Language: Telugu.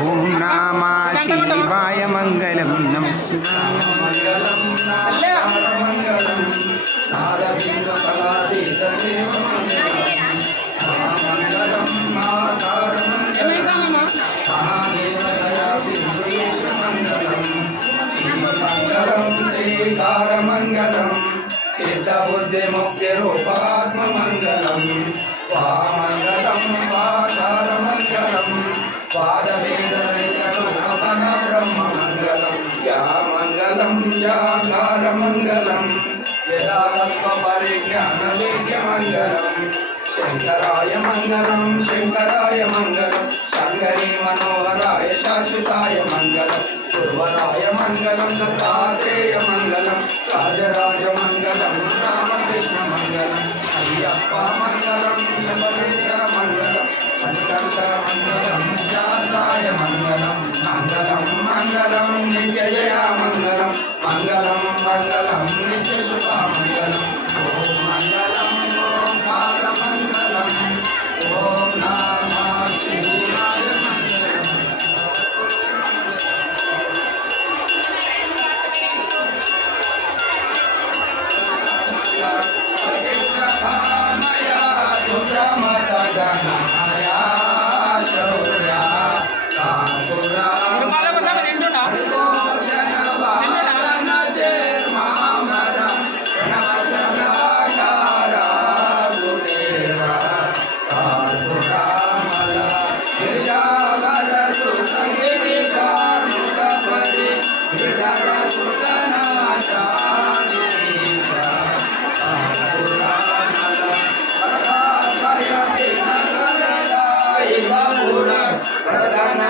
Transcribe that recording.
ఓం నామా శివాయ మంగళం నమ శ్రీకారమంగళం సిద్ధబుద్ధి ముక్తి రూపాత్మ మంగళం వామంగళం మంగళం యా మంగళం యాకారమంగళం యదా తత్వ పరిజ్ఞాన వేద్య మంగళం శంకరాయ మంగళం శంకరాయ మంగళం శంకరీ మనోహరాయ శాశ్వతాయ మంగళం గురువరాయ మంగళం దత్తాత్రేయ మంగళం రాజరాజ మంగళం రామకృష్ణ మంగళం అయ్యప్ప మంగళం యమవేశ్వర Father Radha